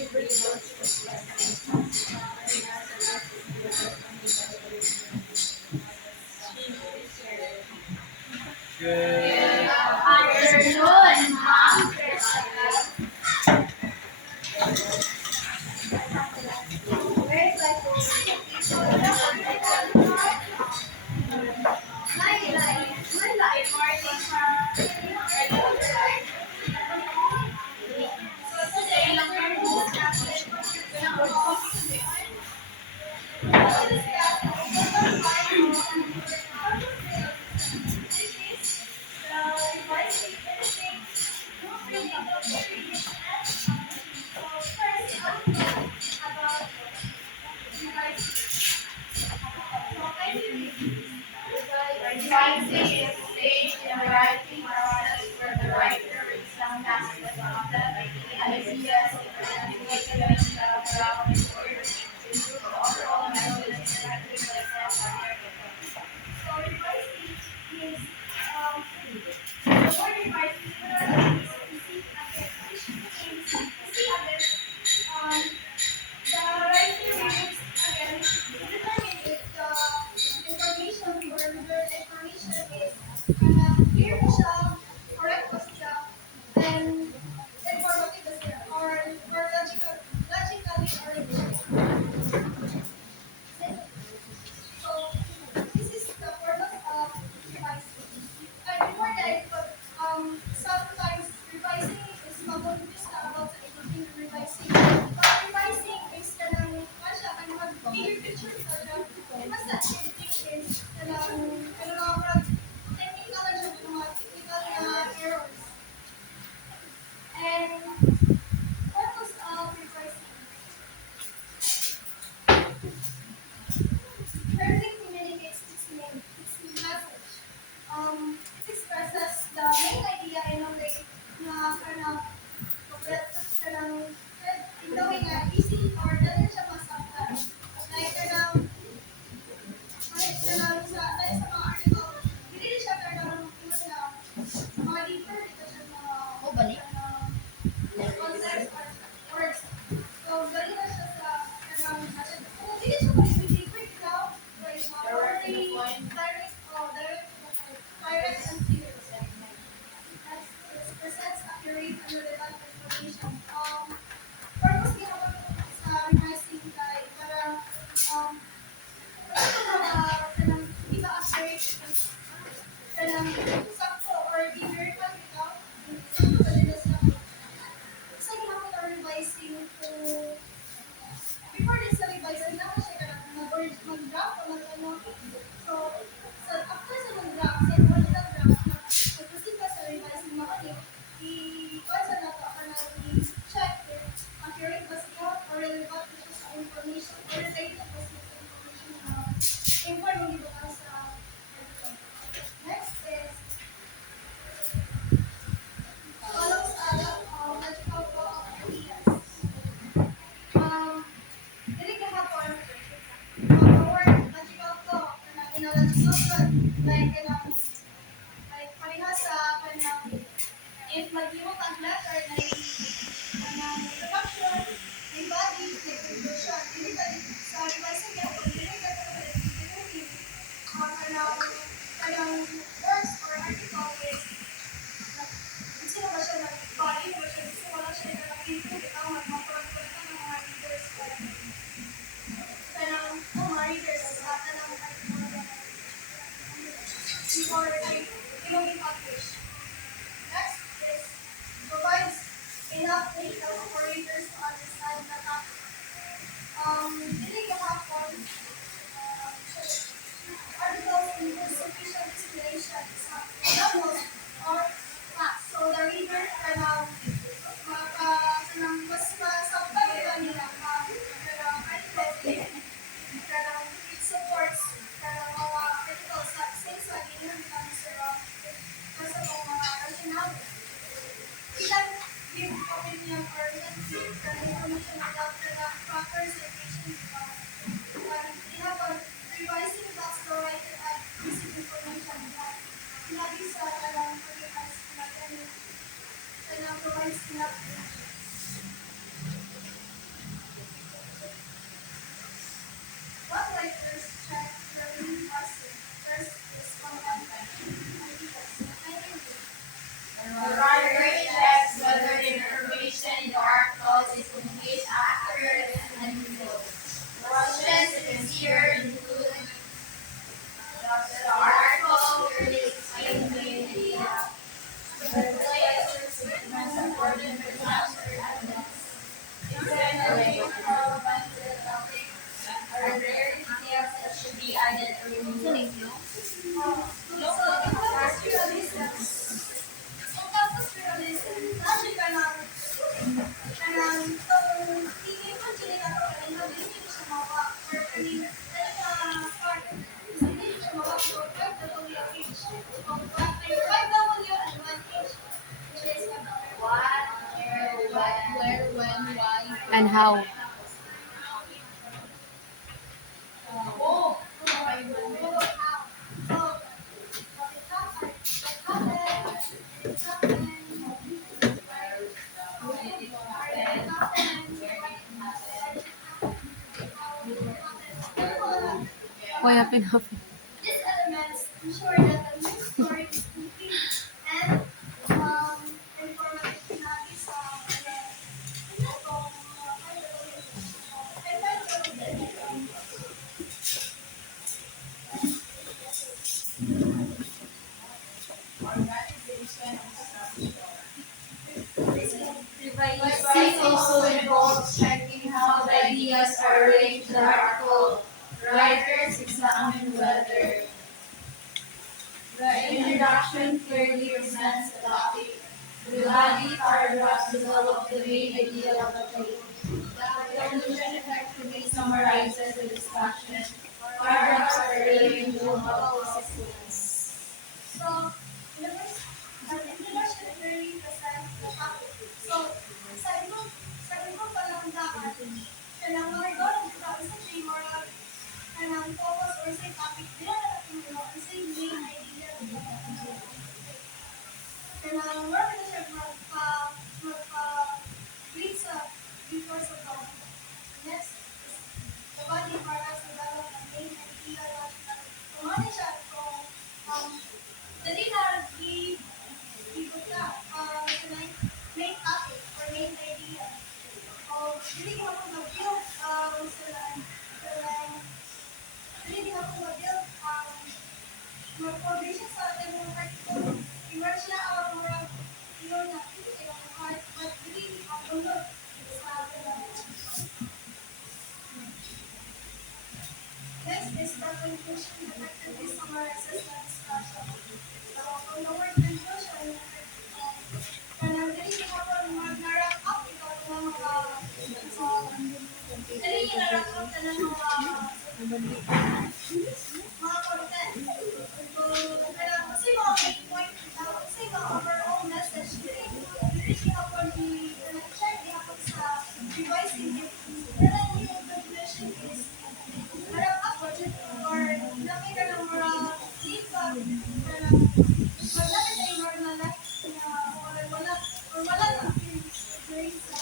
Good afternoon, ma'am. Revising is a stage in the writing process where the writer examines the content, ideas, and articulates the draft in order to improve the overall message and effectiveness of the article. So revising is the word revising literally is to see again, which means to see again. The writer reviews again to determine if the information or the information is clear ba siya, correct ba siya, and informative ba siya, or logically oriented. So this is the purpose of revising. And before that, sometimes revising is mag-confuse na about sa ibang revising. But revising is kanang siya kanang clear picture ka na. Basta editing is kanang mga technical na siya, mga technical na errors. And purpose of revising. Everything communicates its message. It expresses the main idea in a way na kanang in the way na easy or dali siya masaktan. Like kanang sa like sa mga article, hindi siya kanang yun na mga deeper dito siya mga concepts or words. So dali na siya sa kanang hindi siya really quick now. Like direct and clear. That presents accurate and relevant information. Purpose niya sa revising kay para kanang hindi ka accurate kanang sakto or i-verify ikaw sakto sa nila sa isa ginamit ang revising to before this sa revising na siya kanang mag-draft o mag-ano. So after sa mag-draft sa original draft na mag-proceed ka sa revising mo i-call sa nato ka na i-check if accurate ba siya or relevant ba siya sa information or related ba siya sa information na inform mo ka sa article. Next is follows logical flow of ideas. Dili gahapon the word logical flow na in a logical flow like parehas sa kanang if maghimo ang letter na introduction, may body, may conclusion. Dili ka sa revising gahapon dili ka dili kanang words or article is sino ba siya nag-body mo siya gusto wala siya nag-input ikaw magmakulat-kulat ng mga readers kanang mga readers sa kanang article before imong i-publish. Next is provides enough data for readers to understand the topic. Dili gahapon articles include sufficient explanation examples or facts. So the reader kanang mas masabtan nila kanang article kanang it supports kanang mga articles sa since lagi na kanang sa mga rational. Ilan give opinion or ilan give the information about the proper citation The writer checks whether the information in the article is complete, accurate, and useful. Questions to consider include: does the article clearly explain the main idea? Does the statement supported by facts or evidence? Is the information relevant to the topic? Are there details that should be added or removed? What, where, when, why, And how? Why happen happen? these elements ensure that the news story is complete and informative na isang Revising also involves checking how the ideas are arranged in the article. Writers examine whether the introduction clearly presents the topic. The body paragraphs develop the main idea of the page. The conclusion effectively summarizes the discussion. Paragraphs are arranged in multiple sections. So, the first, the introduction clearly presents the topic. So, sa ibang palatandaan, kanang mga ikaw ang isa siya moral, kanang focus or say topic, dila na natin mo, isa yung main idea of the topic. Kanang more na siya magpa-read sa before sa topic. Next is the body para sa dapat ang main idea natin. Kumani siya kung dali na ibig ka sa main topic or main idea. O dili ka ako mag-build dili ka ako mag-build mag-foundation sa ating mga article. Immerse siya ang mga ilo na but dili ang ulog sa ating mga article. Next is the conclusion effectively summarizes the discussion. So, on the word conclusion, kanang dili ka ako mag-wrap up ikaw ng mga dili na-wrap up na ng mga content. So, kanang kasi mga main point, kasi mga overall message, dili ka ako check ako sa revising it. Pero yung conclusion is parang ako or laki ka ng mga feedback parang maglaki tayo more na life na wala na during sa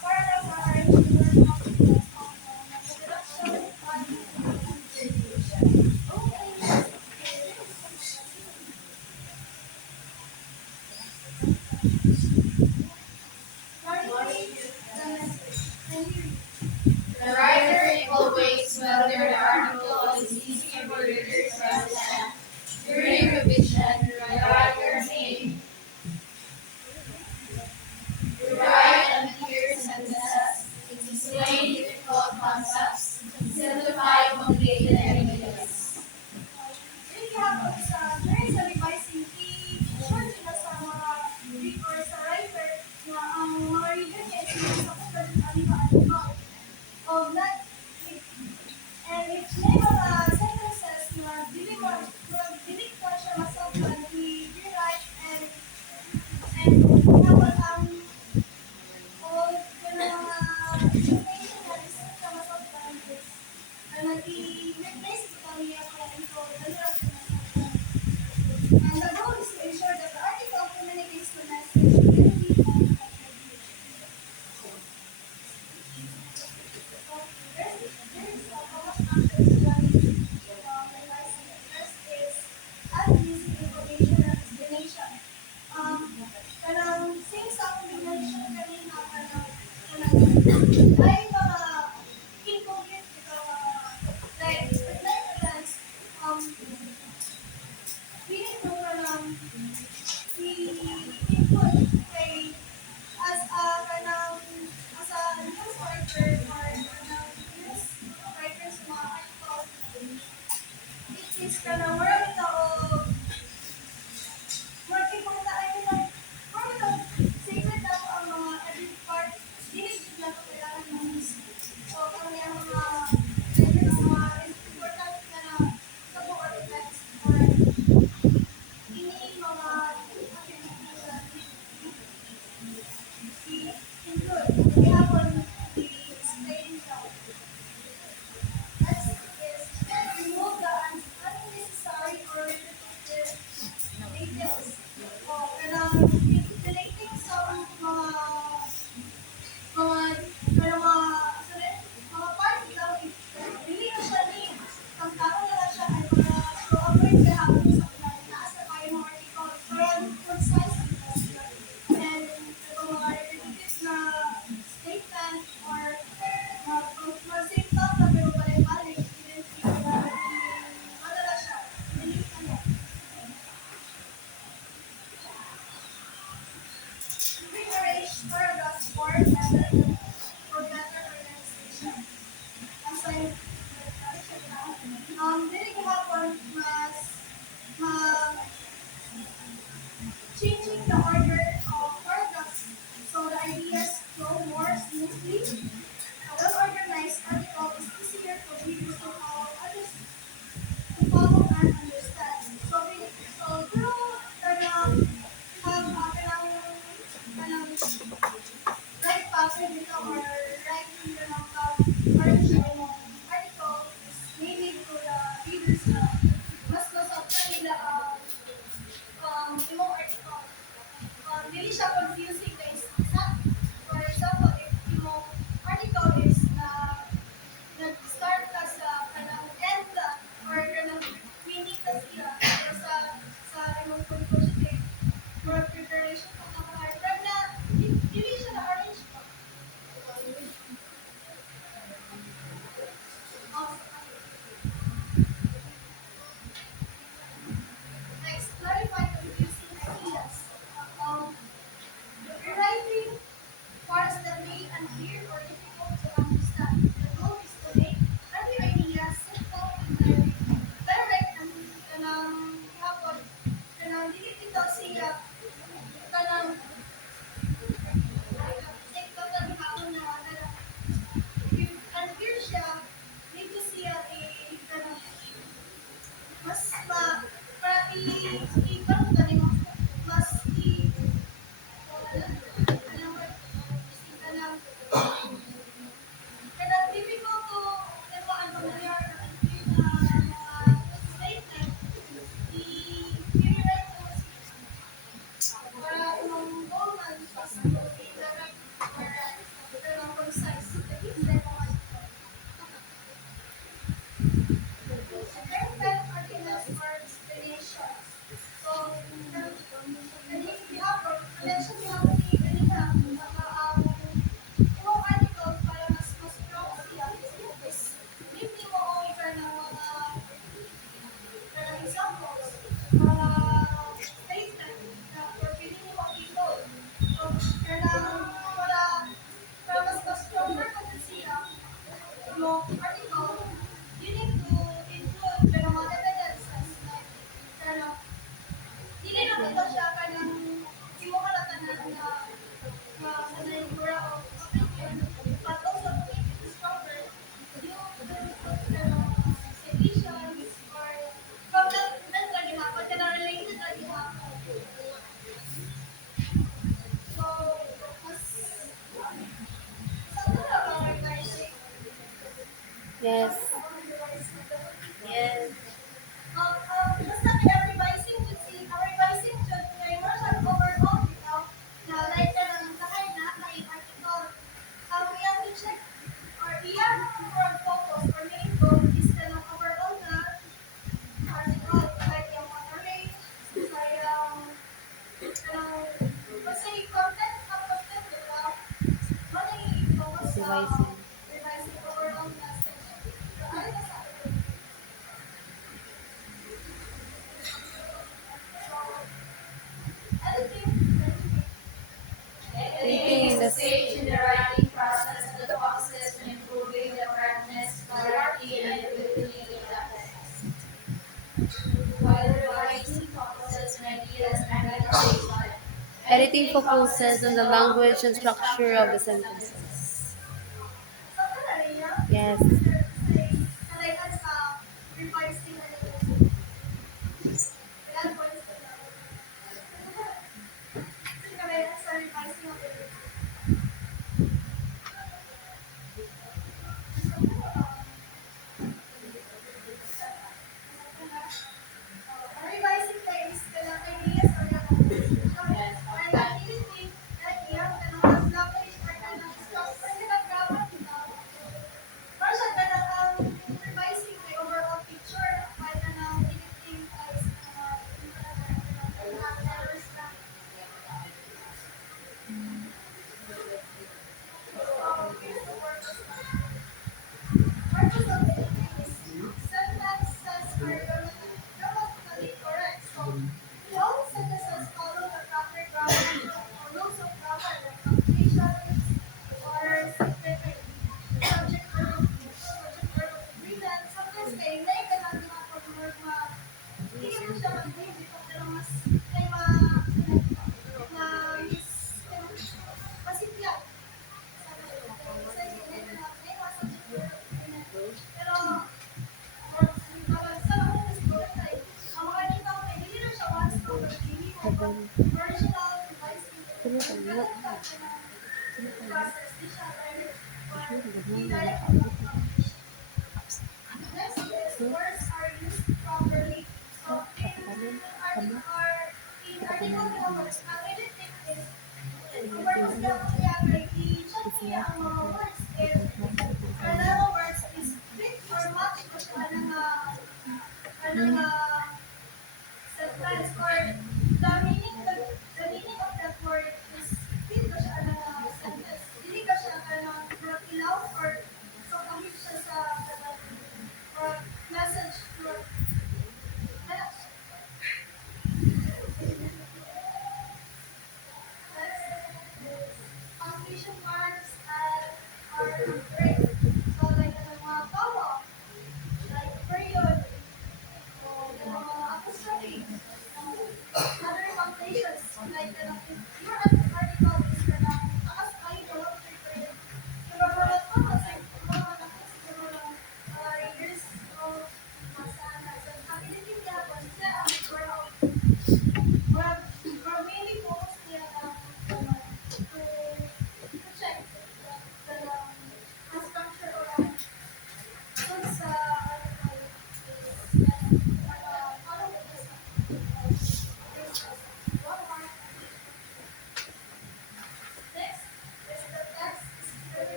para sa arrangement of the introduction the writer evaluates whether the article is easy writer or news writers mga article, it is kana murag ito murag ipunta ay like murag ito sacred daw ang mga edit part dili jud lang ko kailangan ng news. So ang yung mga sacred ang mga important na tabo or events or ini mga include we have on the explain now. Next is remove the unnecessary or repetitive details. O, kanang deleting some mga pero sorry, mga part daw dili na siya ni ang tao na lang siya ay mga to-avoid kahapon sa mga taas na kayo mga article para concise and mga repetitive na statement or mga same thought na pero balik-balik ano lang siya delete na lang. Rearrange paragraphs for better organization. As I dili gihapon mas changing the order of paragraphs so the ideas flow more smoothly. A well-organized article is easier for readers to follow and understand. So pero kanang right pattern dito or right article is maybe to the readers na mas masabtan nila imong article. Dili siya confusing guys. For example, if imong article is nag-start ka sa kanang end or kanang meaning ka siya sa imong conclusion for preparation ka na para na dili siya na-arrange pa. Um, Next, clarify confusing ideas. Um, Rewriting parts that may unclear or difficult to understand. The goal is to make every idea simple and direct and hapon kanang dili dito siya kanang sikto kanang hapon na if unclear siya dito siya kanang mas para i-parang kanang mas kanang difficult to ang familiar statement i-rewrite mo para yung goal man pas i-direct or concise instead of perfect arguments or explanations. So, if you have mention you have the kanina yung article para mas strong siya is give me mo ang iba ng mga examples statement na for pili mo ang ito. So, para mas stronger pa din siya yung article, you need to include pero mga evidences like pero dili na ito siya kanang imo kalatanan na sanayura o opinion but also to make it stronger you put pero citations or from that lagi hapon kana related lagi hapon so mas sa mga guys Yes. yes. Basta kaya revising to see, revising to kay Marshall overall, na like ka ng sakay na kay article. We have to check or iyan for focus or main goal is ka ng overall na article like yung mga range, basta yung content, diba? Ano yung focus sa Revising. revising overall na section. Ano ka sa Editing in the stage in the writing process, the boxes reading focuses on the language and structure of the sentences. Yes.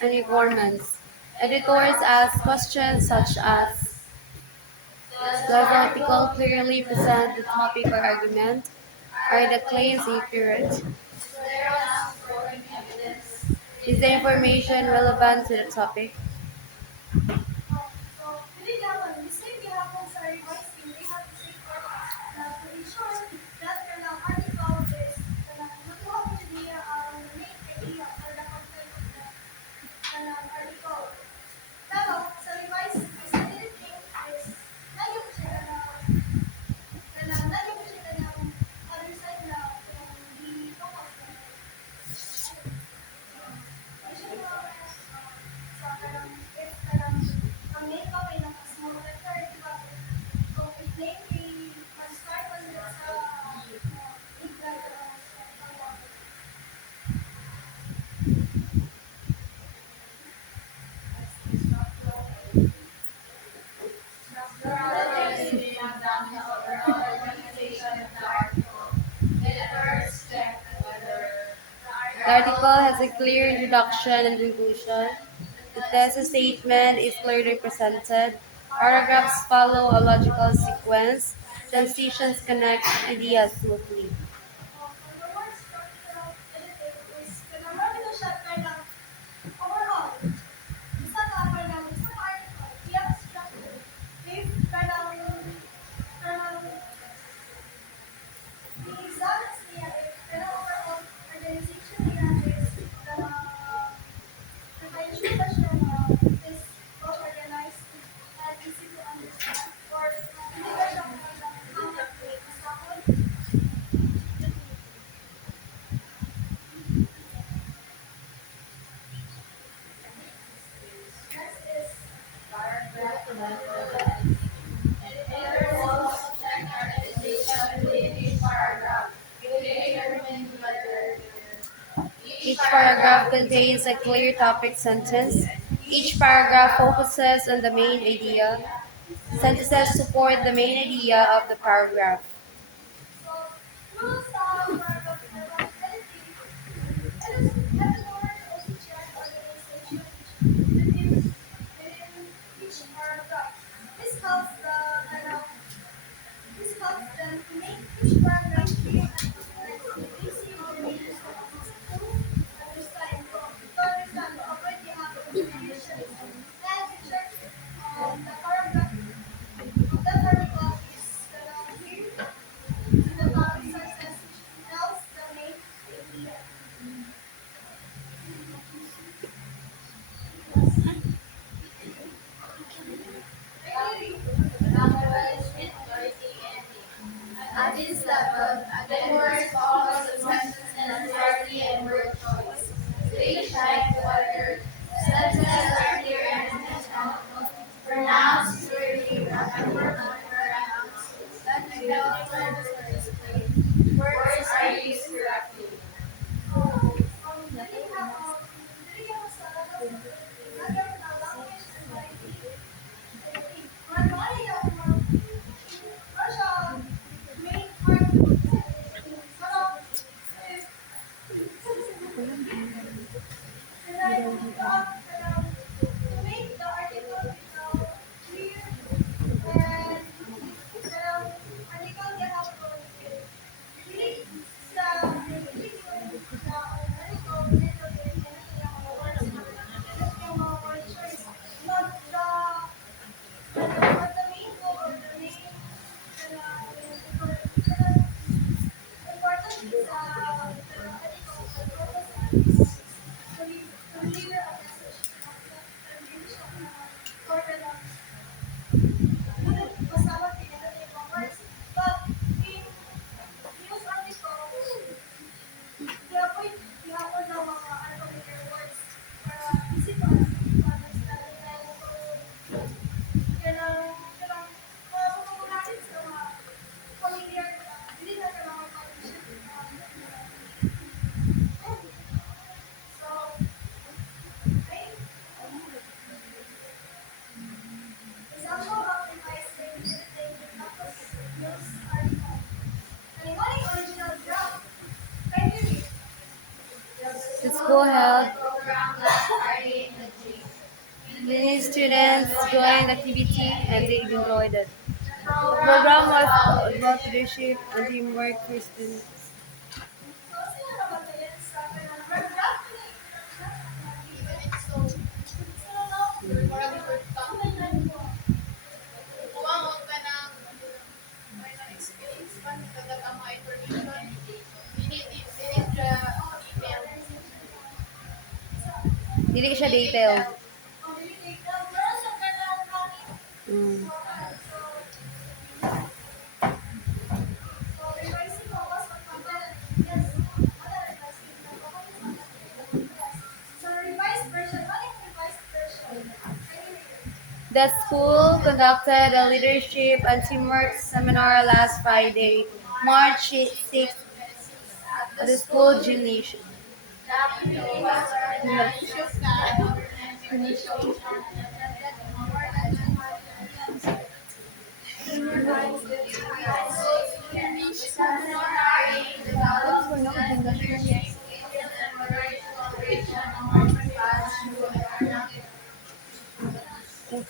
And requirements. Editors ask questions such as: does the article clearly present the topic or argument? Are the claims accurate? Is the information relevant to the topic? The article has a clear introduction and conclusion. The thesis statement is clearly presented. Paragraphs follow a logical sequence. Transitions connect ideas smoothly. For the more structural editing is marami na siya kanang overall. Isa ka kanang isa ka article, iyang structure. If kanang the exams niya, if kanang overall organization niya is kanang naka-ensure ba siya na it is well organized and easy to understand or hindi ba siya kanang counterplay sa next is editors also check organization within each paragraph. They determine whether Each paragraph contains a clear topic sentence. Each paragraph focuses on the main idea. Sentences support the main idea of the paragraph. so through some paragraph editing, editors also check organization within each paragraph. This helps this helps them to make each paragraph clear and concise. They see the readers to understand to avoid the confusion. And to check the paragraph of the paragraph is clear to the topic success which tells the main idea. Acknowledgement, clarity, ending. At this level, the words follows the sentence in clarity and word choice. They check whether sentences are clear and intentional, pronounced clearly, remember pronouns, technical terms are displayed, words are used correctly. But in news articles, Tiyapoy, tihapon ng mga unfamiliar words para easy to understand and kanang natin sa mga familiar hindi na ka mga condition. So, okay. Example of revising editing tapos news article. Kalimutan yung original draft. Thank you. The school held Program last Friday in the gym. many students joined the activity and they enjoyed it. The The program program was was about about leadership and teamwork for students. so sila naman din sa kanang draft na even it's so sila no parang kumamot ka ng may na-experience pa kagat ang mga information dinit the email Dili siya detailed. pero sa kanang Mm. so revising was pagpapala yes other revising so revised version what is revised version The school conducted a leadership and teamwork seminar last Friday, March 6th, at the school gymnasium.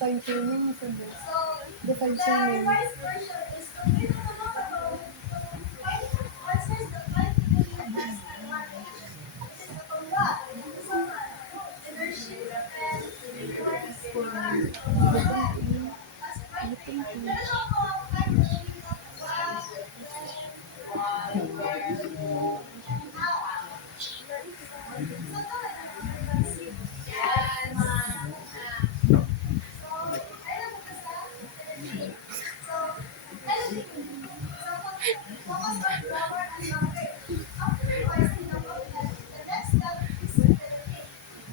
Define tuning sa So define the tuning. revised version is to give them another find answers the five million x and one h. This is the formula. So energy and frequency. That's right. There's also 5 million and how. So yes, so I don't understand energy. So energy. So focus on grammar and language. After revising the content, the next step is editing,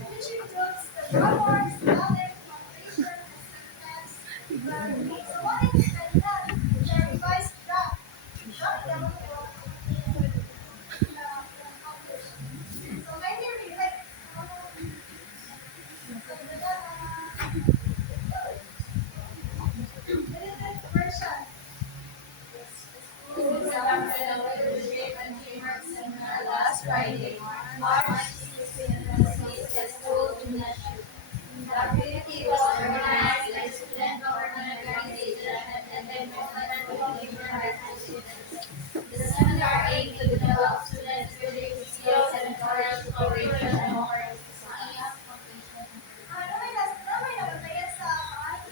which includes the grammar, spelling, punctuation, and sentence clarity. So what is editing? The revised draft. Draft development published. So when you rewrite, edited version. School conducted a leadership and teamwork seminar last Friday, March 16, in the State School Gymnasium. The activity was organized by student government organization and attended by student human rights students. The seminar aimed to develop students' leadership skills and encourage cooperation among participants.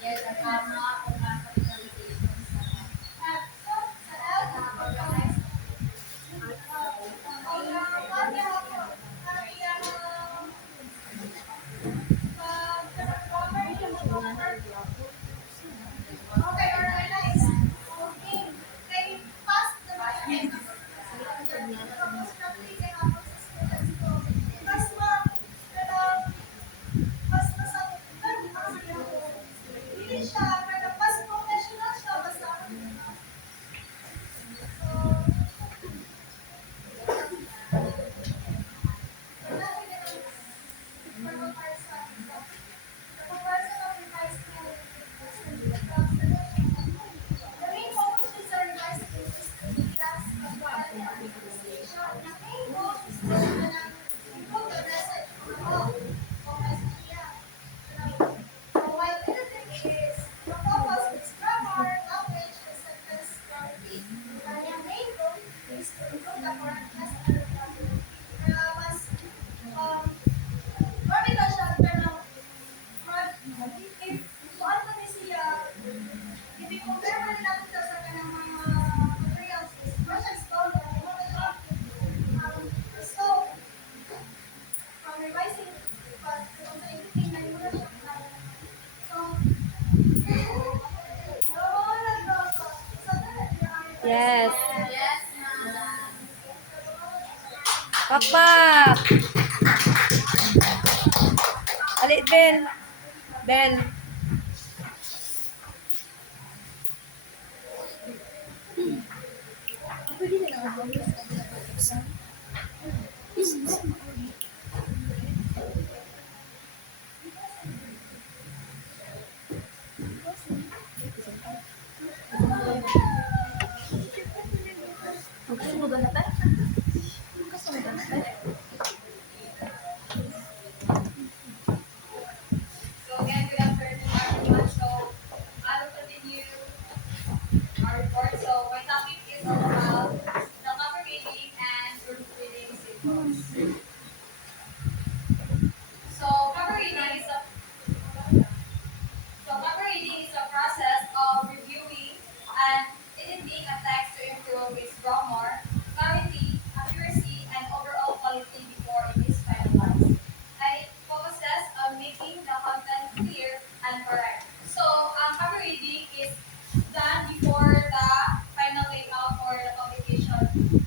Yes, okay, organize. Okay. Kay pass the tapos practice kay ako sa students ko. Mas pero mas masakit ka kasi ako. Hindi siya, pero mas professional siya basta. Um, Orbital siya, pero if kuan man ni siya, if i-compare man natin siya sa kanang mga materials, is Russian stone or stone from revising, but kung sa editing na yung Russian stone. So, Yes. yes, ma'am. Pakpak. Ali, Bel. Bel. So again, good afternoon, everyone. So I will continue our report. So my topic is all about the cover reading and proofreading sequence. So cover reading is a cover reading is a process of reviewing and editing a text to improve its grammar, clarity, accuracy, and overall quality before it is finalized. And it focuses on making the content clear and correct. So cover reading is done before the final layout or the publication.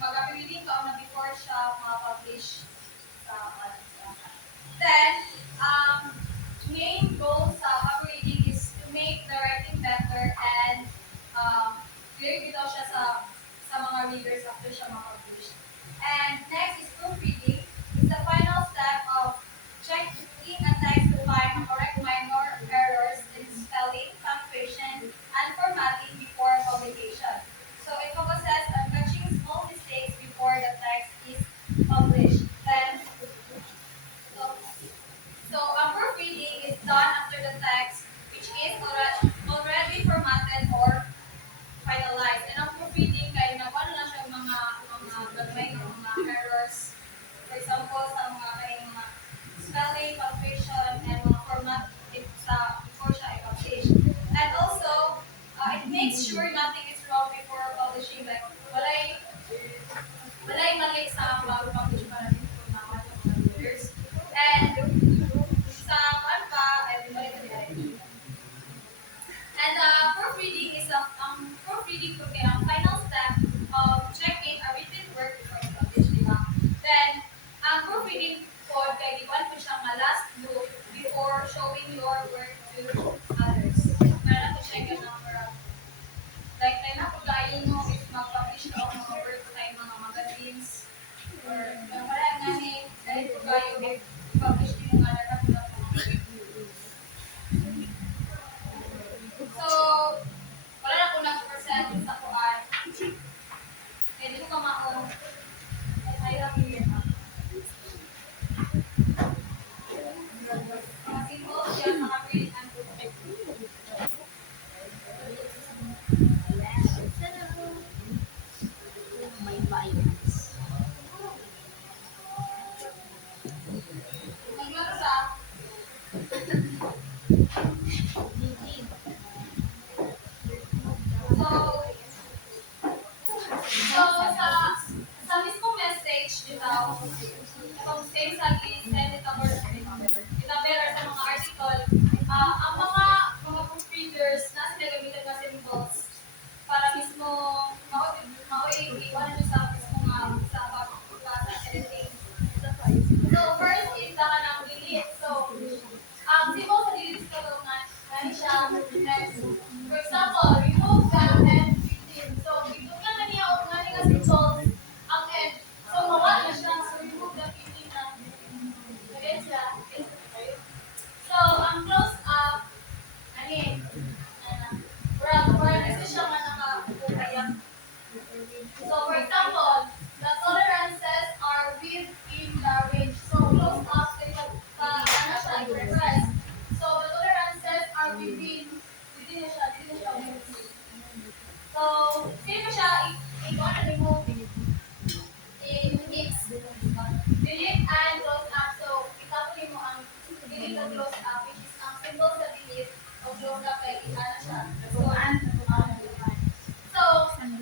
Mag-reading ka na before siya ma-publish sa then, main goal sa cover reading is to make the writing better and clear dito siya sa mga readers after siya ma-publish. And next is proofreading. It's the final step of checking a text to find correct minor errors in spelling, punctuation, and formatting before publication. So it focuses on catching small mistakes before the text is published. errors. For example, sa mga kayong mga spelling, punctuation, and mga format before siya i-publish. And also, it makes sure nothing is wrong before publishing. Like, walay mali sa pag-publish para dito kung mga computers. And sa ano pa, ay balik. And proofreading is proofreading could be a final step of checking a written work before you publish, di ba? Then, ang proofreading po kay di one po siyang last book before showing your work to others. Para to check yung number of like na po tayo mo if mag-publish ka o mga work sa mga magazines or wala nga ni dahil po tayo if publish din yung mga nagkakita po. So, wala na po ng percent sa kuan. Kaya dito ka maong at ayaw yun. Mga simple siya sa kapit and May bias. maglaro sa so sa mismong message bitaw itong same sa send it over ita better sa mga article ang mga proofreaders na sila gamitan na symbols para mismo maoy iwan nyo sa mismo sa pagbasa editing. So first is the kanang delete. So symbol sa delete ko nga nani siya next. For example, remove the and 15. So ito nga niya og nani nga symbol ang end. So mawala siya. So remove the 15 na. Ganyan siya. So ang close up ani kasi siya nga naka-upayak. So for example, the tolerances are within the range. So close up ano siya i-reference. So the tolerances are within na siya within. So sino siya i-ano remove i-mix delete and close up. So itapon mo ang delete and close up which is ang symbol sa delete o close up ay ano siya. So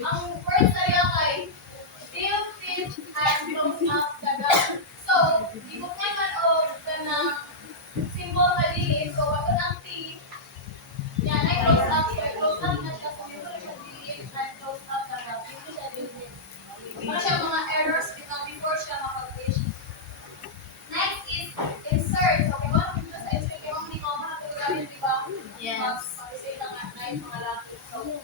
ang first area kay build, fit, and close up daga. So, ibig naman o kanang symbol na delete. So, wag ang T. Yan, ay close up. So, close up na siya. So, ito siya delete and close up daga. Ito siya delete. Ito siya mga errors before siya ma-publish. Next is insert. So, kung ano dito sa insert, kung hindi ko makatulogin, di ba? Yes. Mag-isay lang at night, mga laptop. So,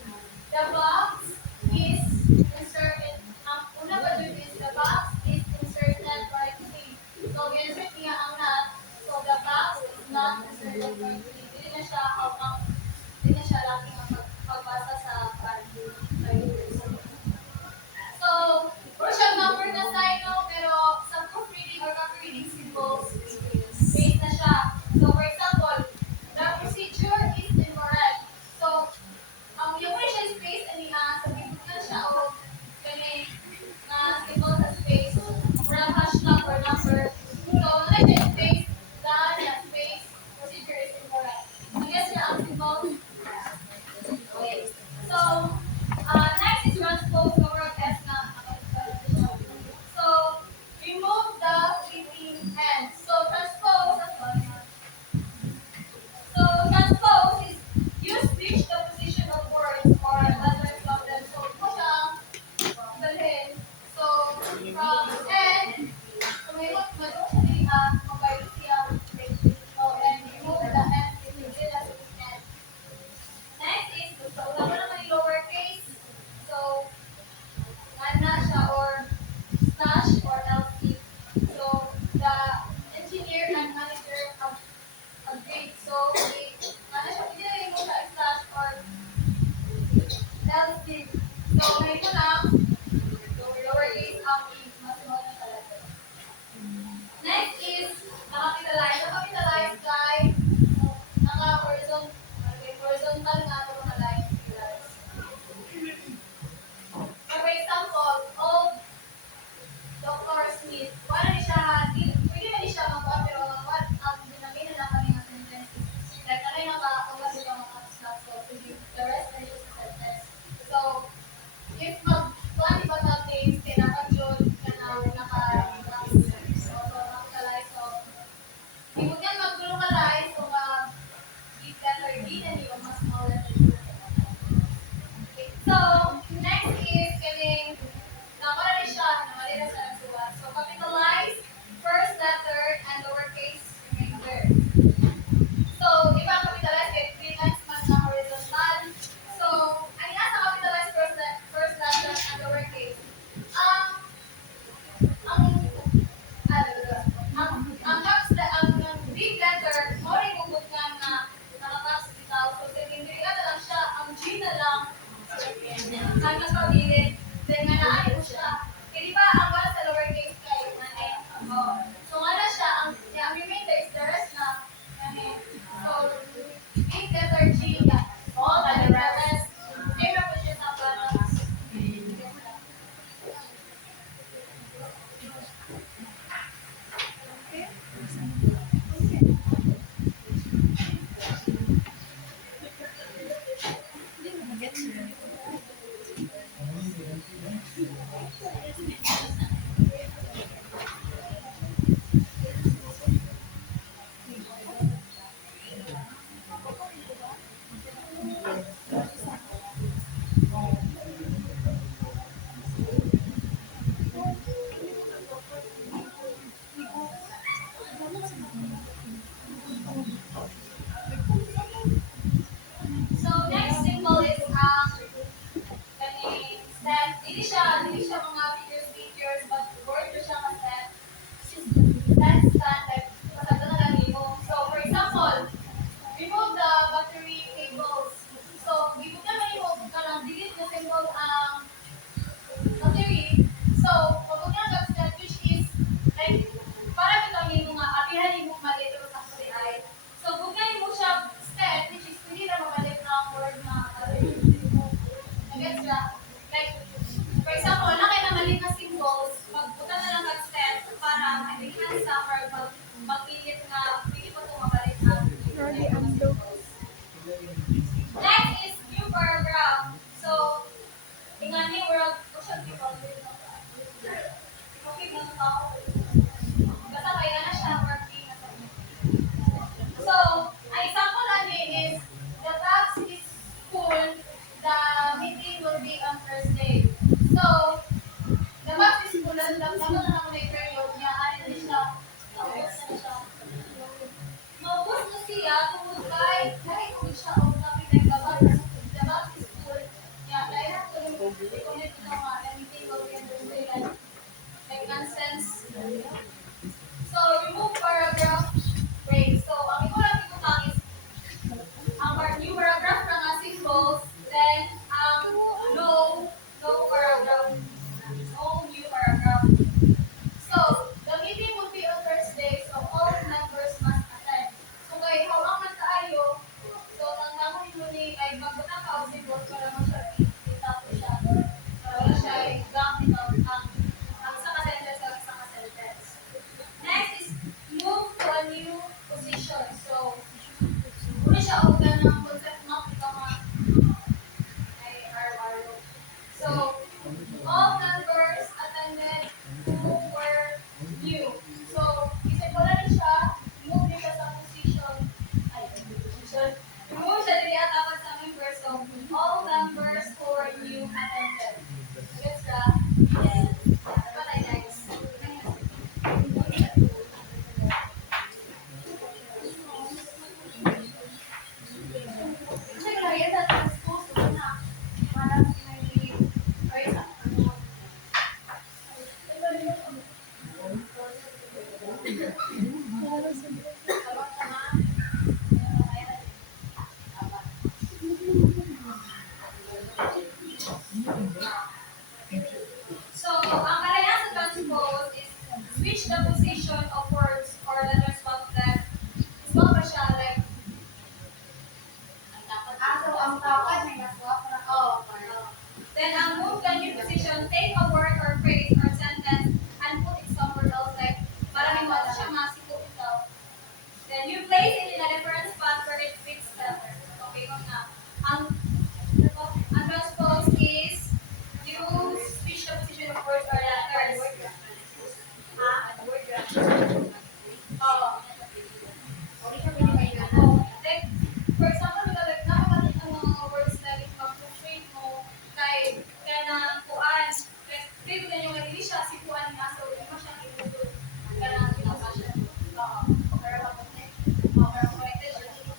the box is inserted. Ang una ba dito is the box is inserted vertically. So, insert niya ang not. So, the box is not inserted vertically. Hindi na siya lagi ang pagbasa sa so, or siya number na sign, no? Pero sa proofreading or copy-reading symbols, based na siya. So, for example, the procedure is incorrect. So, yung siya space sa bibig na siya o ganun na symbol sa space or ang hashtag or number. So, like the space, space, procedure is incorrect. I guess na ang symbol. Okay. So, next is transpose over S na. So, remove the leading end. So, transpose is use which the position of words or letters of them. So, ito siyang dalhin. So, from end, so may siya niya, mobile siya. So, and remove the end if you did as end. Next is, so, wala naman yung lowercase. So, na siya or slash or LC. So, the engineer and manager agreed. So, ano siya, hindi na rin mo siya slash or LC. So, may ito na, lowercase ang masusunod na talaga. Next is, nakapitalize kay horizontal na ito mga lines. For example, old Dr. Smith summer mag-init nga pwede pa ito mabalik ang symbols. Next is new paragraph. So, ingani world, o siya, people will know that. Okay, mga tao. Basta kaya na siya working na sa So, ang example ani is, the tax is full, the meeting will be on Thursday. So, the tax is full, naman na ako na period niya, ano na siya, maubos na siya. Maubos na siya, tungkol kahit kung siya, o kapit ay gabal, the tax is full, niya, dahil ako yung i-connect ito nga, the meeting will be on Thursday, like nonsense. So, remove paragraph break. So, ang ito lang ikutan is ang new paragraph na nga symbols, then ang no paragraph, no new paragraph. So, the meeting would be on Thursday, so all members must attend. So, kay hawak man tayo, so tangtangon nyo ni ay magbutang ka o symbols para mo siya itapo siya. Para wala siya gamit ang sa ka-sentence o sa ka-sentence. Next is move to a new position. So, muna siya o ng concept map ito nga ay araw-araw. So, all members attended who were new. So, isip ko na siya, move niya siya sa position. Ay, position. Move siya din atapat sa members. So, all members who were new attended. Gets ka? Yes. Patay guys. So, ang kalayan sa transpose is switch the position of words or letters back left. Swap pa siya like so ang tawad may naswap na Then ang move the new position, take a word or phrase or sentence and put it somewhere else like para may wala siya masiko ikaw. Then you place it in a different spot where it fits better. Okay, kung na. Ang transpose is you switch the position of words or letters. Like, for example, nakapatid ang mga words like mag-frustrate mo kaya na kuan. Like, dito na yung hindi siya si kuan nga so hindi mo siya ibuto. Kaya na pinasa siya. Pero tapos eh. Pero corrected or hindi mo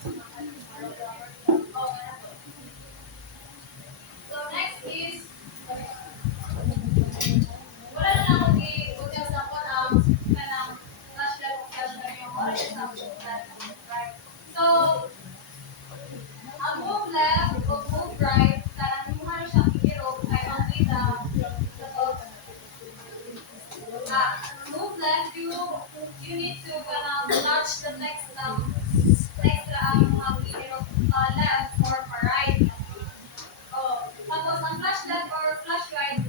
So, next is wala na akong i-hotel sa po kanang flash light yung orange sa right. So, ang move left o move right, kanang yung ano siyang hero ay only the move left, you need to nudge the text text ang hero left or right. Tapos ang flash left or flash right,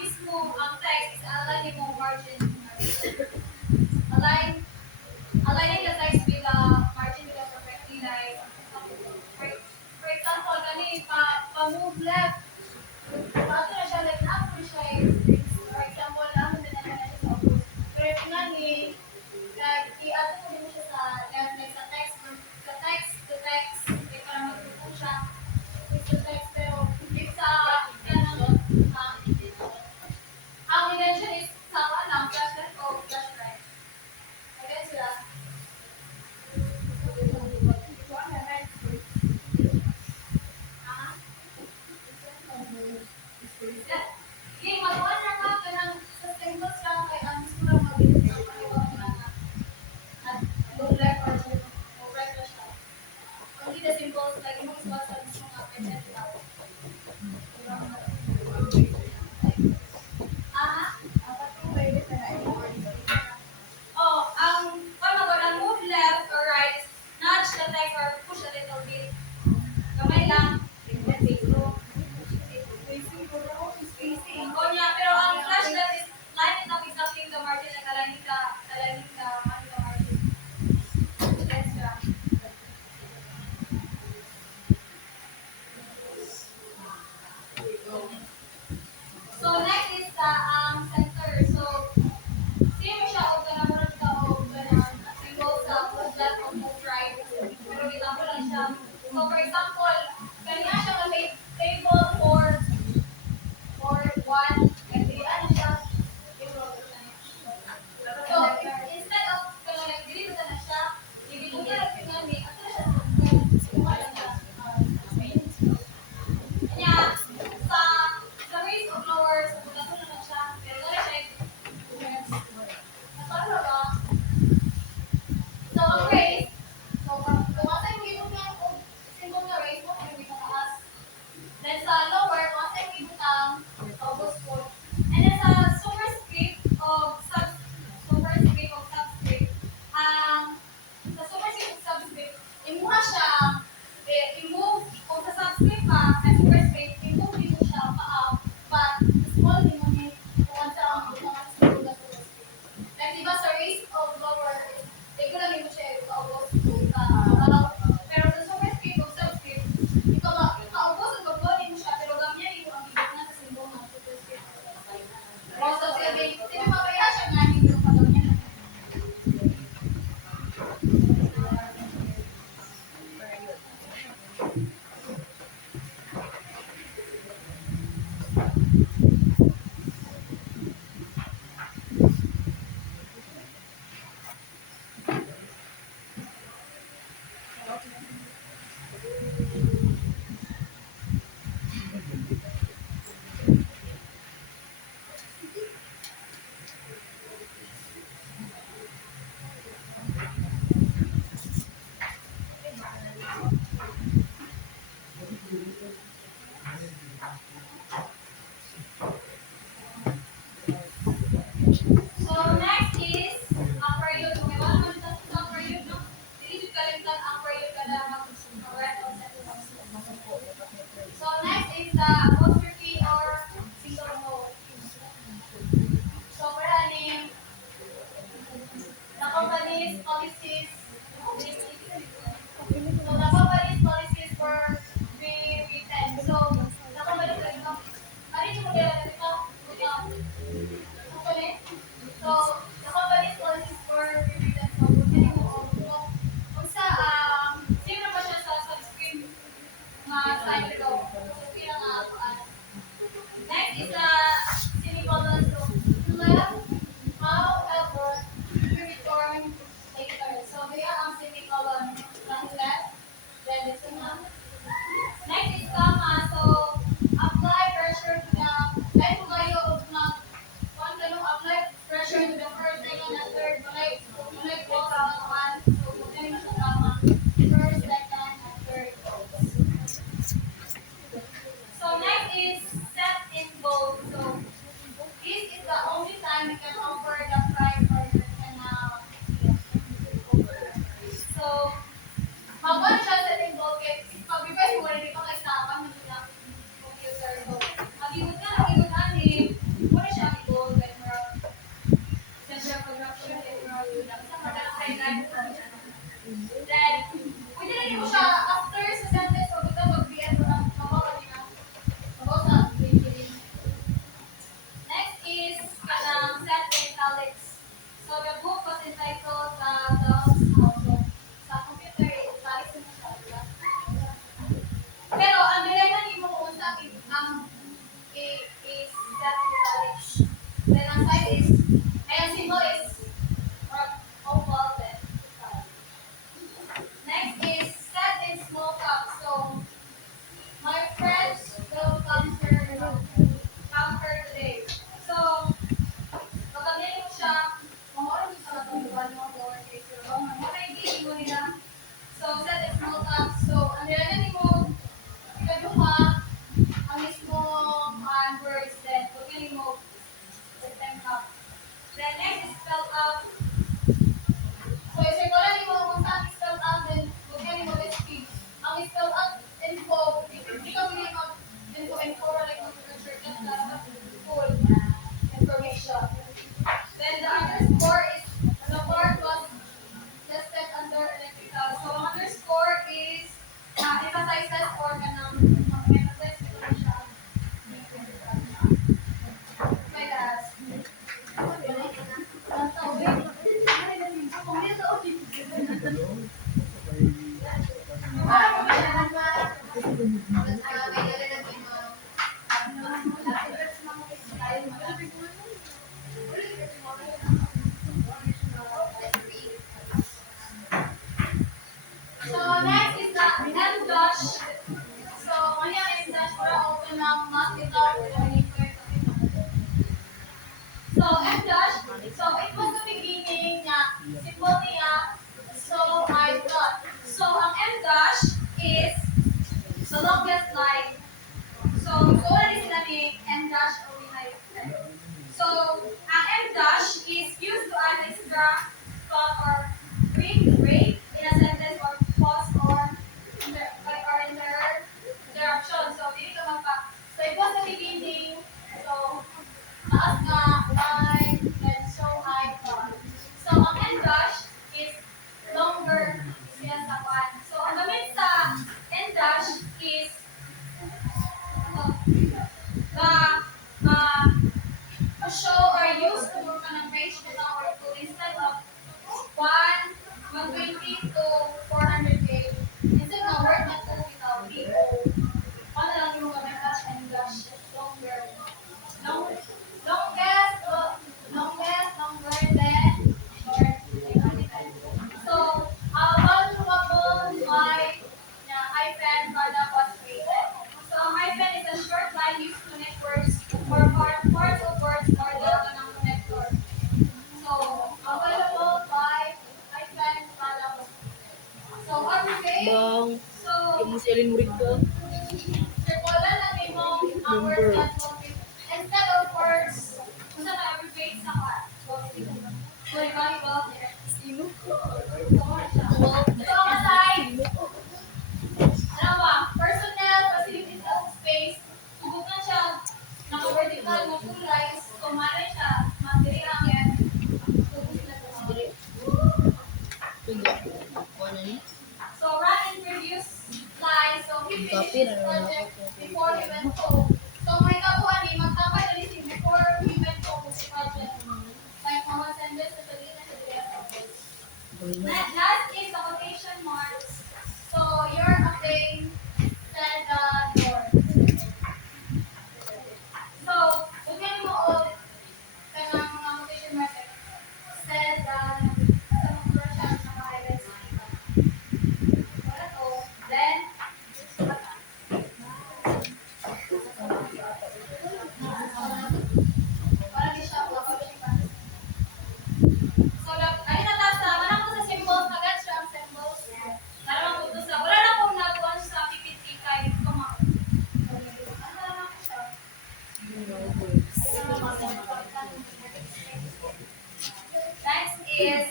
mismo ang text is align mo margin. Aligning the text with the margin with the perfectly like for example, kani pa-move left. Pato na siya like na siya for example, naman din na siya sa opposite. Pero nga ni like i-add mo din siya sa left like sa text the text like para magtutong siya sa text pero if sa kanang ang intention is sa kanang flash left o flash right. Okay, sila. Game mag-on na ka kanang sa symbols ka kay ang gusto lang mag-video kay ang next is ang period. Okay, wala naman dito sa period, no? Dili jud kalimtan ang period kada mag-correct o sentence. So next is the apostrophe or single mode. So for ani the company's policies. So the company's policies were rewritten. So the company's ano yung modelo nito? Okay. So the company's policies were rewritten. So kung sa sino ba siya sa subscript mga slide ito? So sino nga next is the semicolon. So left, however, we return later. So they are ang semicolon ng left, then this one. Next is comma. So apply pressure to the ay kung kayo mag kung kayo apply pressure to the first, second, and third. Mulay po sa one. So kung kayo sa comma, first, second, and third. So next is set in bold. So this is the only time you can offer the prime or the canal. So habang siya set in bold, pag-prepare mo rin ito kay Sawan ng ilang computer. So mag-iwag ani, muna siya in bold, like more central production, like more sa madalang highlight. Then, pwede rin mo siya after sa sentence, pag ito mag-BS mo ng mabawa niya. Mabawa sa beginning. Next is kanang set in italics. So the book was entitled The Doll's House. So sa computer, italics mo siya. Diba? Pero ang nilainan niyo mo kung sa ang is set in italics. Then ang side is, ay ang symbol is oval then. Next is set in small caps. So my friends will come here today. So pagkamili mo siya, mamuha mo sa mga mga lowercase. So mga hindi mo nila. So set in small caps. So ang nilainan mo ikaduha ang mismong words then pagkamili mo the same cap. Then next is spell out. So isip ko lang mo kung saan spell out then pagkamili mo the speed. Ang spell out info, hindi ka muli info like mag-research na full information. Then the underscore is the word was listed under electrical. So underscore is emphasizes or kanang emphasize ito na siya. My God. So next is the M dash. So kanya M dash para open ng not without so M dash. So it was the beginning niya. Symbol niya. So I thought. So ang M dash is the longest line. So what is the name M dash or so ang M dash is used to add extra thought or break in a sentence or pause or interruption. So dili ka magpa. So it was the beginning. So taas nga line then so I thought. So ang M dash is longer siya sa one. So ang gamit sa M dash is the show or use to work on a range or to instead of 120 to 400K. Instead ng word na 2 without D-O. Ano lang yung gamit dash and dash longer. Longest, longer than short. So, valuable by hyphen kada was created. So, hyphen is a short line used to connect words or parts of words or the kanang connector. So, available by hyphen kada was created. So, aggregate. So, Musilin mo rin ko. circular na mo ang words that will be instead of words, kung saan aggregate sa part. So, So, ikaw ba? Sino? So, aside, ano ba? Personnel, facilities of space, subok na siya, naka-vertical, modularize, so, mara siya, madiri ang yan. Subok sila sa mga. So, run and produce lines. So, he finished his project before he went home. So, may kabuhan ni magtapay na listing before he went home with the project. Like, mga sentences sa salina sa DSL. Last is the quotation marks. So, you're obeying said the door. So, bukyan mo o kanang mga quotation marks. Said the sa mga version na naka-highlight sa iba. Wala to. Then, wala di siya wala siya pa. So, ay natasa, wala ko sa symbols, agad siya ang symbols. Para mabuto sa, wala na akong nagawa sa PPT kahit kumao. Ano lang ako siya? Next is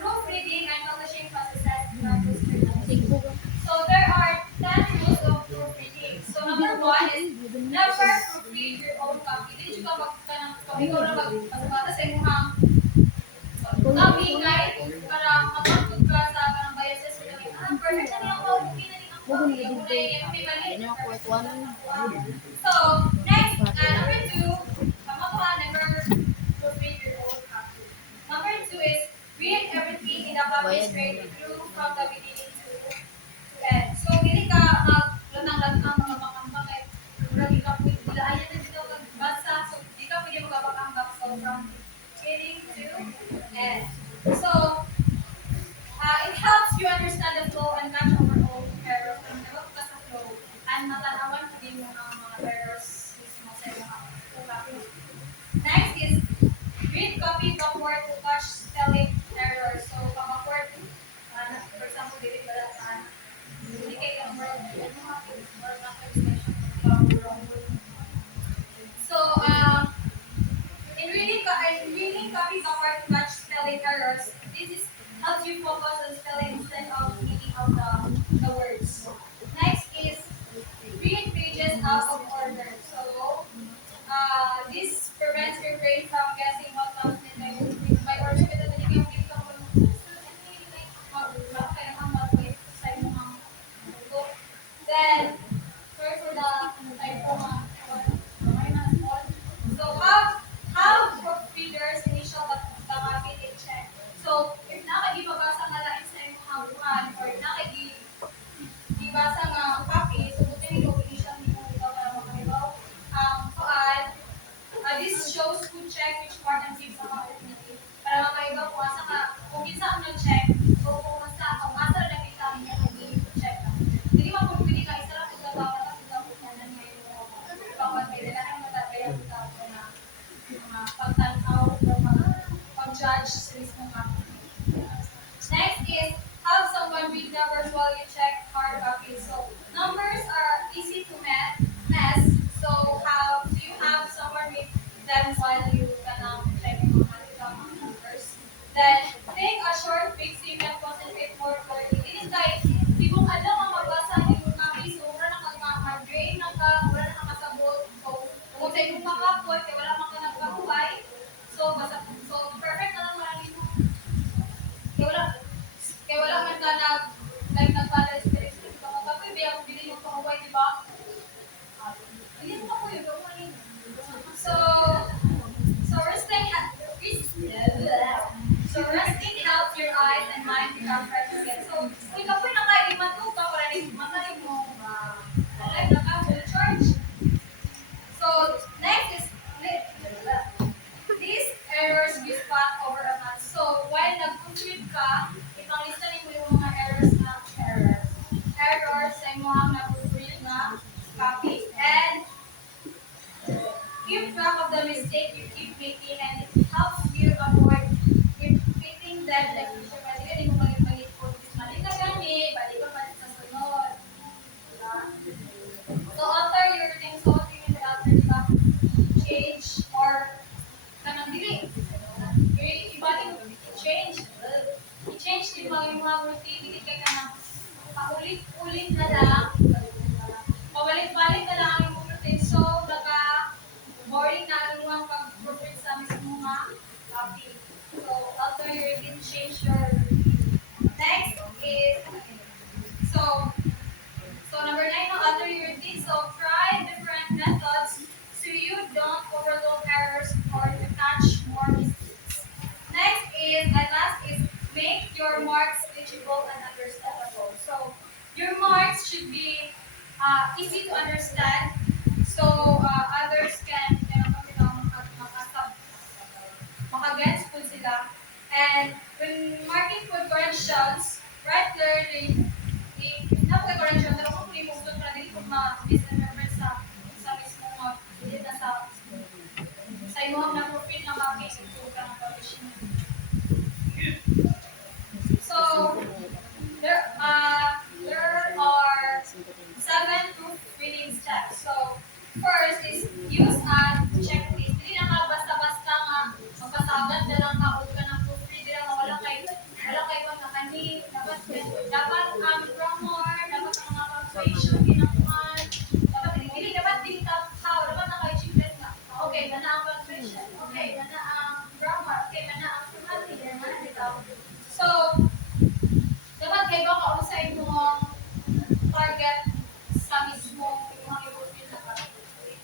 proofreading and publishing processes in our newspaper. So there are 10 rules of proofreading. So number one is never proofread your own copy. Dili ka magtanong kung ikaw na magbasa sa imong copy guide para mapagtug ka sa kanang biases mo lang. Perfect na niya ako. Okay na niya ako. Yung na yung bali. So next, number two, kamakuha never proofread your own copy. Number two is read everything in the copy straight through from the beginning to end. So dili ka maglatang-latang mga makambak kay mura di ka pwede ayan na dito magbasa. So di ka pwede magabak-ambak so from beginning to end. So it helps you understand the flow and match overall errors kung nabak ka sa flow and matanawan ko din mo ang mga errors mismo sa iyong copy. Next is read copy backward to catch spelling errors. So backward, for example, dili ba hindi kayo ang word or not expression. So in reading copy backward to catch spelling errors, this is helps you focus on spelling instead of reading out the words. Next is read pages out of order. So this prevents your brain from guessing what comes in by order. Kita tadi yung dito ko then sorry for the typo so how proofreaders initial the copy they check. So if nakagibabasa nga lain sa imong hangguan or nakagibasa nga copy, so buti ko initial nimo ito para makahibaw kuan. This shows who check which part and gives ang opportunity para makaiba kung asa ka kung kinsa ang nag-check o kung asa na nakita niya ang i-check. Hindi man kung pwede ka isa lang kung gabawa ka kung gabawa ka na ngayon bawat pwede na ang matabaya kung gabawa na pagtanaw o pag-judge sa mismong copy. Next is have someone read numbers while you check hard copies. So numbers are easy to mess. So you have someone read them while you check mga numbers. Then take a short break so you can concentrate more clearly. This is like ibang adlaw ang magbasa yung copy so wala na mag-drain na ka, wala na makasabot. So kung sa imong makapot, kaya wala man ka nagkahuway. So perfect na lang marami mo. Kaya wala man ka nag-balance spirit. Kapag biya kung bilhin yung pahuway, di ba? Hindi mo pa po yun. Resting helps your eyes and mind become fresh again. So kung ikaw po nakaiman to, para rin matalim mo, like full charge. So next is these errors you spot over a month. So while nag-compute ka, ipanglista mo yung mga errors sa imong nag-compute na copy and keep track of the mistake you keep making and it helps you avoid repeating them like future. Balik ka din mo balik-balik po. Balik na gani, balik ka balik sa sunod. Diba? So after your routine, so what you need to alter, diba? Change or kanang dili. Ibalik mga routine, hindi kay ka na paulit-ulit na lang, pabalik-balik na lang ang imong routine. So, boring na ang imong pag-proofread sa mismo nga copy. So, alter your routine, change your routine. Next is, so, number 9, no, alter your routine. So try different methods so you don't overlook errors or to catch more mistakes. Next is, and last is, make your marks legible and understandable. So your marks should be easy to understand so others can makagets po sila. And when marking for corrections, write clearly dapat correction pero kung hindi mo gusto na dili ko ma-misinterpret sa mismo mo dili na sa imong na profile na copy so ka ng publishing. So there are 7 proofreading steps. So first is use a checklist. Dili na ka basta-basta nga magpasagad na lang ka ug ka ng proofread dili na wala kay pagkakani dapat ang grammar dapat ang mga punctuation kinangkuhan dapat dili dapat dito how dapat naka-checklist na okay mana ang punctuation okay mana ang grammar okay mana ang grammatic mana dito. So dapat kay ba ka sa imong target sa mismo imong i-proofread na.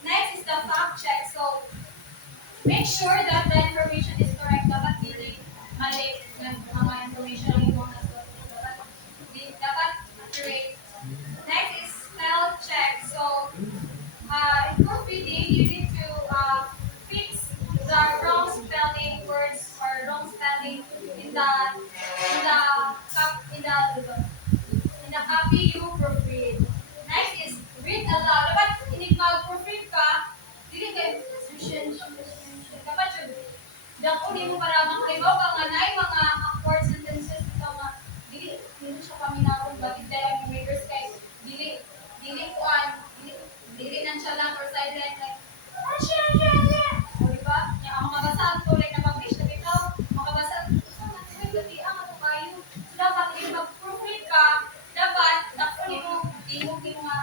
Next is the fact check. So make sure that the information is correct. Dapat dili mali ng mga information ang imong nasulat. Dapat accurate. Next is spell check. So in proofreading, you need to fix the wrong spelling words or wrong spelling in the in the in the copy you proofread. Next is read aloud. Dapat hindi mag-proofread ka, dili kay dapat yun. Dako di mo para makaibaw ka nga na mga awkward sentences ito nga dili siya paminawon bakit dahil yung makers kay dili kuan dili nang siya lang or silent like o diba? Yung ang makabasa ko like na-publish na bitaw makabasa gati ang ato kayo so dapat hindi mag-proofread ka dapat dako di mo nga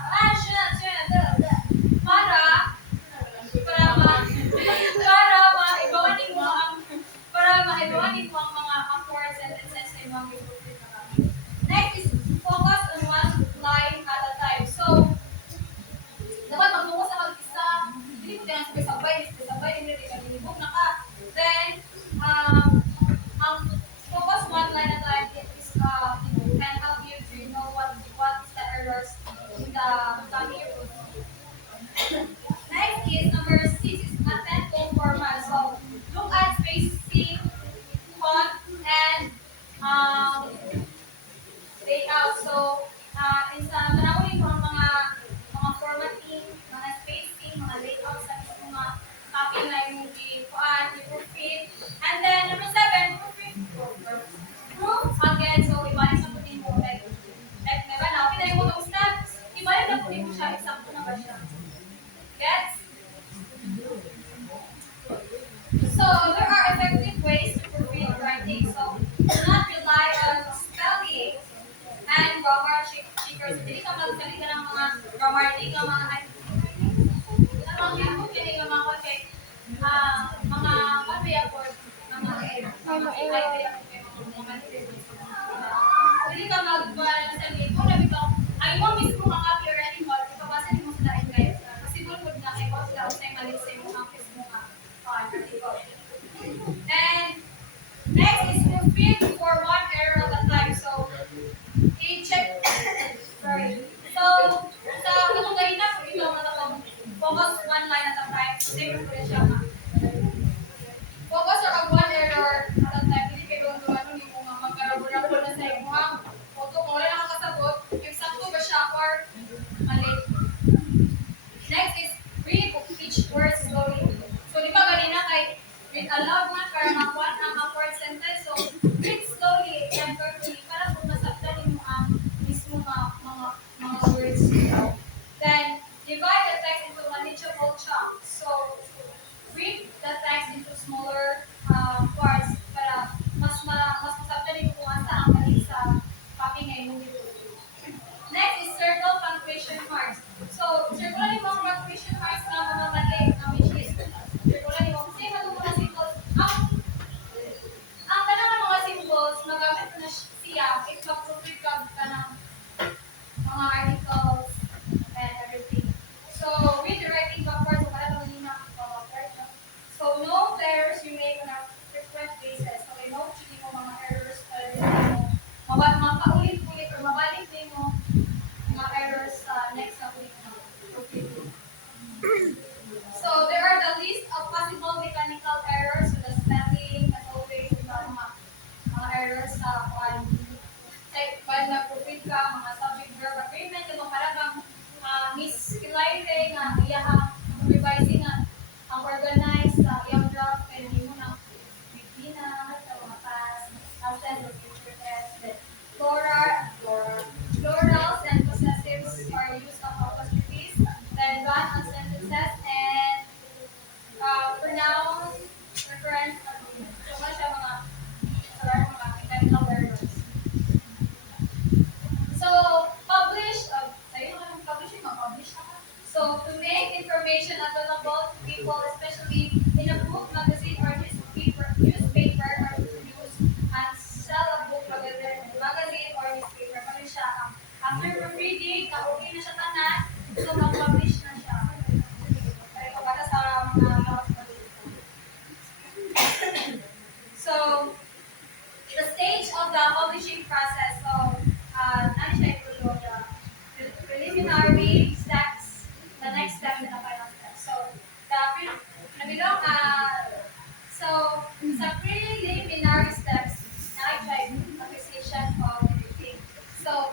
maibawanin mo ang mga awkward sentences sa imong proofread na kami. Next is focus on one line at a time. So, dapat mag-focus sa mag-isa. Hindi mo din ang sabay-sabay, hindi ka nilibog na ka. Then, ang focus one line at a time is can help you to know what is the errors in the copy you proofread. Next is number 6 is attend to format. So, look at spacing, font, and layout. So, sa tanawin ko ang mga formatting, mga spacing, mga layout sa mismo mga copy na yung i-proofread. And then, number 7, proofread. Proof again. So, ibalik na po din mo. Like, diba na, okay na yung mga steps. Ibalik na po din mo siya. Example na ba siya? Gets? So, there are effective ways to proofread writing. So, do not rely on spelling and grammar checkers. Hindi ka magsalita ng mga grammar, hindi ka mga hindi ka magsalita. Kung nabi ko, ay mo mismo mga copy or any call, ipabasa mo sa lain guys. Kasi bulpod na kayo sila usay mali sa imong ang mismo nga article. And next is proofread for one error at a time. So, i-check. Sorry. So, sa katong ganina po ito focus one line at a time. So, save ko rin siya nga. Focus on one error at a time. Hindi kayo gawin yung mga magkarabura-bura na sa imo ang photo. Kung wala nakakasagot, yung sakto ba siya or mali. Next is read each word slowly. So, di ba ganina kay read aloud man para makuha ang awkward sentence. So, read slowly sa kuan say pag nag-profit ka mga subject verb agreement kung parang Miss Kilaire nga iyahang revising nga ang organize sa iyang draft kaya hindi mo na bibina sa mga past absent or future tense then plurals and possessives are used of apostrophes then one on sentences and pronoun reference so mga siya mga mga mechanical verbs. So, publish, sa'yo naman publishing, mag-publish ako. So, to make information available to people, especially in a book, magazine, or newspaper or to produce and sell a book, magazine or newspaper. Kami siya, after proofreading, okay na siya tanan, so mag-publish na siya. Kaya ito para sa mga so, the stage of the publishing process. So, ano siya itulo, the preliminary steps, the next step and the final step. So, nabilong, so, sa preliminary steps, na-check acquisition of everything. So,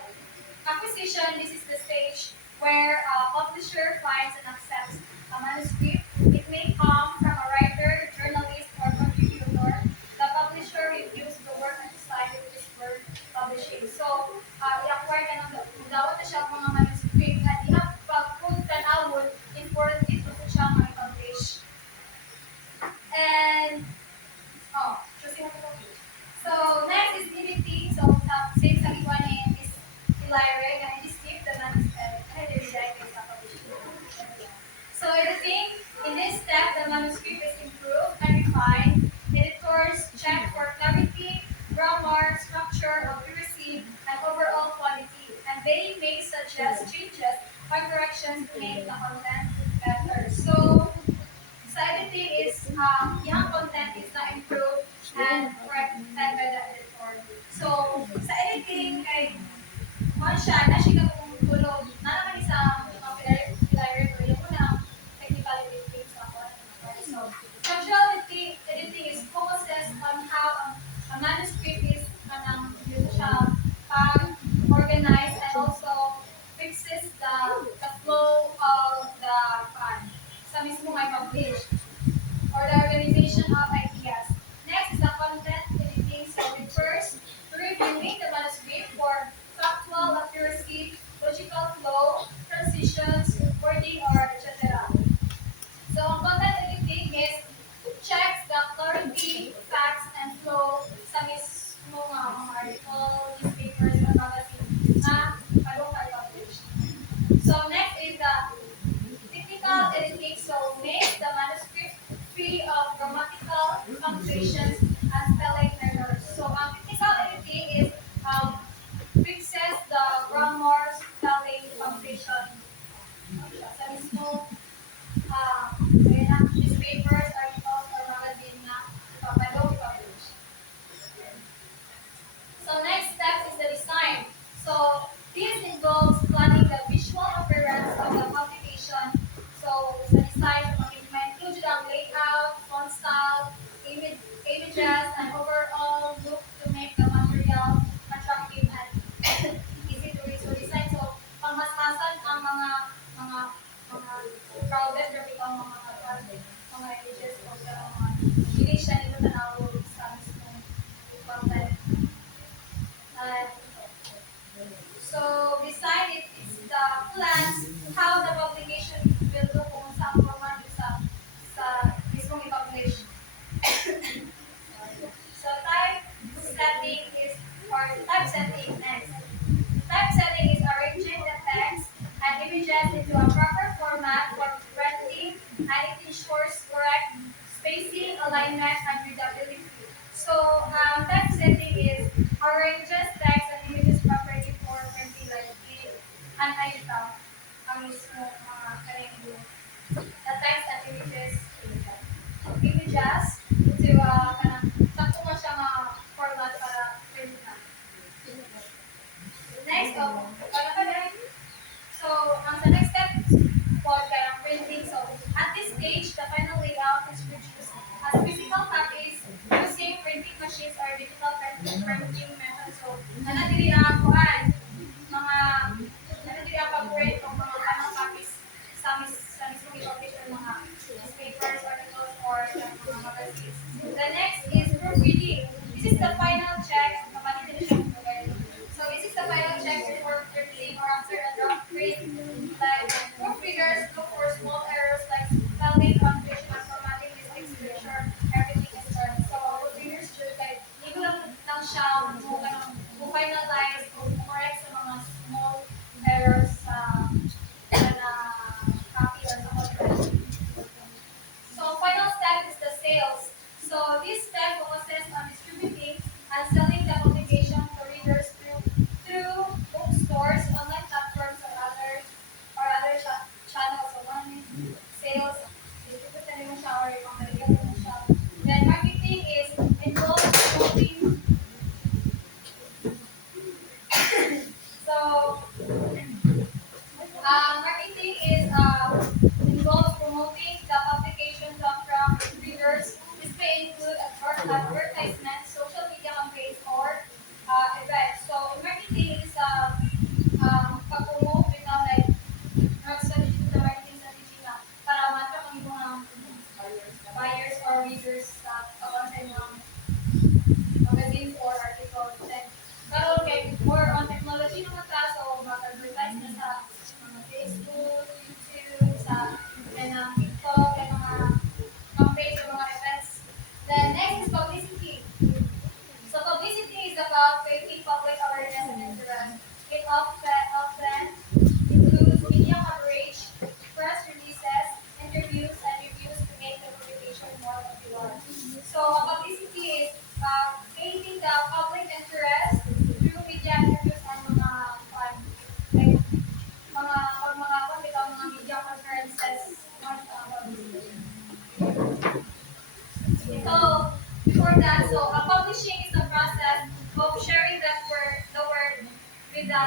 acquisition, this is the stage where a publisher finds and accepts a manuscript. It may come from a writer, journalist, or contributor. The publisher reviews the work and decides which is worth publishing. So, i-acquire ka ng dawat na siya mga manuscript at i-pag-put tanawon, important ito siya ma-publish. And, so next is editing. So, same sa iwan is Hilaire, and this tip, the manuscript, so editing, in this step, the manuscript is improved and refined. Editors check for clarity, grammar, structure, accuracy, and overall quality. And they may suggest changes or corrections to make the content better. So, editing is, yung content is na improved and corrected by the editor. So, sa editing, kay siya, na siya kung tulog, na naman isang Hilaire ko, yung unang technical editing sa ako. So, structural editing is focuses on how a manuscript is dito siya pag-organize and also fixes the flow of the sa mismo may publish or the organization of ideas. Next is the content editing. So, refers to reviewing the manuscript for factual accuracy, logical flow, transitions, wording, or etc. So, ang content editing is checks the clarity, facts, and flow sa mismo mga article, newspapers, or magazine na bagong publish. So, next is the technical editing. So, makes the manuscript free of grammatical punctuations and spelling errors. So, technical editing is fixes the grammar, spelling, punctuation sa mismo newspapers, articles, or magazine na ipapalo publish. So next step is the design. So this involves planning the visual appearance of the publication. So sa design, mag-include ang layout, font style, images, and overall look to make the material attractive and easy to read. So design, so panghasasan ang mga crowded graphical mga images o sa mga hindi siya nito tanawag sa mismong content. So beside it is the plans how the publication will look kung saan format sa mismong i-publish. So typesetting next. Typesetting is arranging the text and images into a proper format for printing, and it ensures correct spacing, alignment, and readability. So typesetting is arranges text and images properly for printing like an item. Ang mismo mga kanino. The text and images to sakto mo siya format para print na. Next, so the next step for printing. So at this stage, the final layout is produced as physical copies using printing machines or digital printing nanadili ang kuhan, mga nanadili ang pag-print o mga kanang copies sa mismong i-publish ng mga newspapers, articles, or mga magazines. The next is proofreading. This is the final check. Kapatid din siya mag So this is the final check before proofreading or after a draft print. Like proofreaders look for small errors like spelling, punctuation, and formatting mistakes to ensure everything is correct. So proofreaders should like hindi lang siya kung finalize kung correct sa mga small errors na copy or sa content. So final step is the sales. So this step focuses on distributing and selling the publication to readers through bookstores, online platforms, or other channels. So one is sales, distribute na mo siya or pangkaligan mo siya. Then marketing is involved promoting. So marketing is involves promoting the publication to attract readers. This may include advertisements, social media campaigns, or events. So marketing is pag-promote bitaw like strategy the marketing strategy na para ma-attract ang mga buyers or readers sa sa mga magazines or articles. Then karon kay more on technology naman ta so mag-advertise na sa mga Facebook, YouTube, sa TikTok, and mga campaigns or mga events. Then next is publicity. So publicity is about creating public awareness and interest. It often includes media coverage, press releases, interviews, and reviews to make the publication more popular. So publicity is creating the public interest through media interviews and like mga media conferences. So before that, so publishing is the process of sharing the word with the